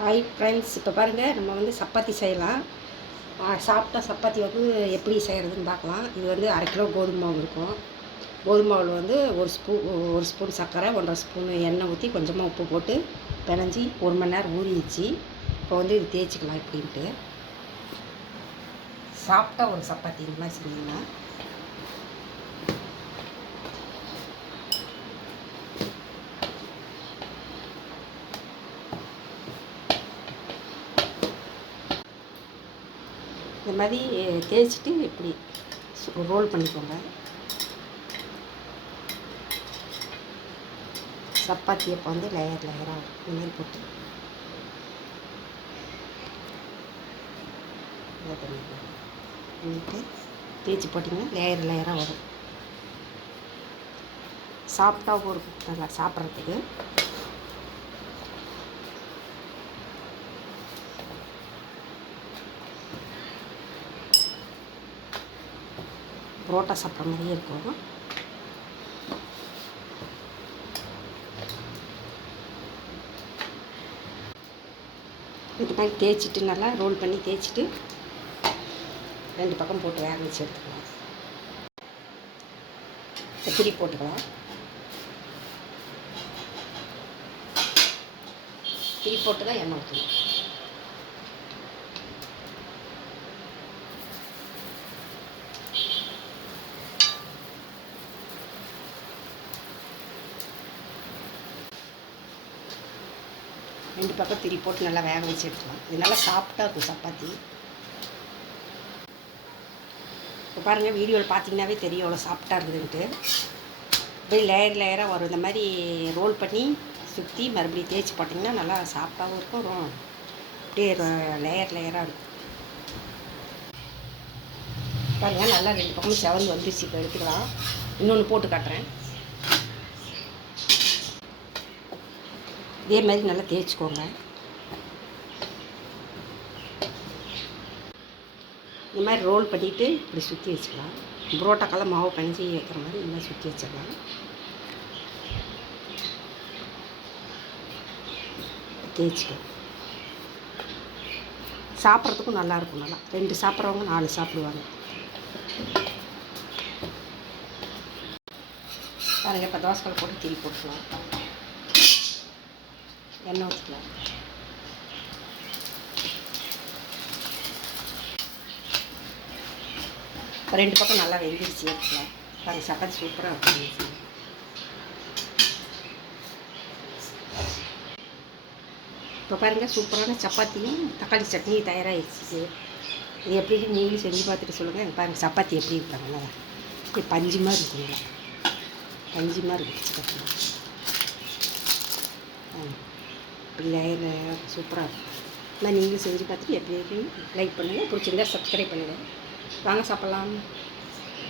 Hi friends இப்போ பாருங்கள் நம்ம வந்து சப்பாத்தி செய்யலாம். ஆ, சாப்பிட்டா சப்பாத்தி வந்து எப்படி செய்கிறதுன்னு பார்க்கலாம். இது வந்து அரை கிலோ கோதுமை மாவு இருக்கும். கோதுமை மாவில் வந்து ஒரு ஸ்பூ ஒரு ஸ்பூன் சர்க்கரை ஒன்றரை ஸ்பூன் எண்ணெய் ஊற்றி கொஞ்சமாக உப்பு போட்டு பிணைஞ்சி ஒரு மணி நேரம் ஊறிடுச்சு. இப்போ வந்து இது தேய்ச்சிக்கலாம் எப்படின்ட்டு சாப்பிட்டா ஒரு சப்பாத்தி இந்த மாதிரி இந்த மாதிரி தேய்ச்சிட்டு இப்படி ரோல் பண்ணிக்கோங்க. சப்பாத்தி அப்போ வந்து லேயர் லேயராக இந்த மாதிரி போட்டு. இதை பண்ணிட்டு தேய்ச்சி போட்டிங்கன்னா லேயர் லேயராக வரும். சாப்பிட்டா ஒரு நல்லா சாப்பிட்றதுக்கு. புரோட்டா சாப்பிட்ற மாதிரியே இருக்கும். இது மாதிரி தேய்ச்சிட்டு நல்லா ரோல் பண்ணி தேய்ச்சிட்டு ரெண்டு பக்கம் போட்டு வேக வச்சு எடுத்துக்கலாம். திரி போட்டுக்கலாம். திரி போட்டு தான் எண்ணெய் ஊற்றணும் ரெண்டு பக்கம் திரி போட்டு நல்லா வேக வச்சு எடுத்துக்கலாம். இது நல்லா சாஃப்டாக இருக்கும் சப்பாத்தி. இப்போ பாருங்கள் வீடியோவில் பார்த்தீங்கன்னாவே தெரியும் எவ்வளோ சாஃப்டாக இருக்குதுன்ட்டு அப்படியே லேயர் லேயராக வரும். இந்த மாதிரி ரோல் பண்ணி சுற்றி மறுபடியும் தேய்ச்சி போட்டிங்கன்னா நல்லா சாஃப்டாகவும் இருக்கும். ரோ அப்படியே லேயர் லேயராக இருக்கும். பாருங்கள் நல்லா ரெண்டு பக்கமும் செவந்து வந்துருச்சு. இப்போ எடுத்துக்கலாம். இன்னொன்று போட்டு காட்டுறேன். இதே மாதிரி நல்லா தேய்ச்சிக்கோங்க. இந்த மாதிரி ரோல் பண்ணிவிட்டு இப்படி சுற்றி வச்சுக்கலாம். புரோட்டாக்கெல்லாம் மாவு பஞ்சு வைக்கிற மாதிரி இந்த மாதிரி சுற்றி வச்சிடலாம். தேய்ச்சிக்கலாம். சாப்பிட்றதுக்கும் நல்லாயிருக்கும் நல்லா. ரெண்டு சாப்பிட்றவங்க நாலு சாப்பிடுவாங்க. பாருங்கள் இப்போ தோசைக்கல் போட்டு திருப்பி போட்டுக்கலாம். எண்ணெய் ஊற்றிக்கலாம் ரெண்டு பக்கம் நல்லா வெந்துருச்சு எடுத்துக்கலாம் பாருங்க சப்பாத்தி சூப்பராக இருக்கும் இப்போ பாருங்கள் சூப்பரான சப்பாத்தியும் தக்காளி சட்னி தயாராகிடுச்சு இது எப்படி நீங்களும் செஞ்சு பார்த்துட்டு சொல்லுங்கள் இங்க பாருங்க சப்பாத்தி எப்படி இருப்பாங்க நல்லா. இப்படி பஞ்சு மாதிரி இருக்குங்க. பஞ்சு மாதிரி இருக்குது சப்பாத்தி. ஆ. பிள்ளைங்க சூப்பராக இருக்கும் நான் நீங்களும் செஞ்சு பார்த்துட்டு எப்படி இருக்குன்னு லைக் பண்ணுங்கள் பிடிச்சிருந்தா சப்ஸ்கிரைப் பண்ணுங்கள் வாங்க சாப்பிட்லாம்.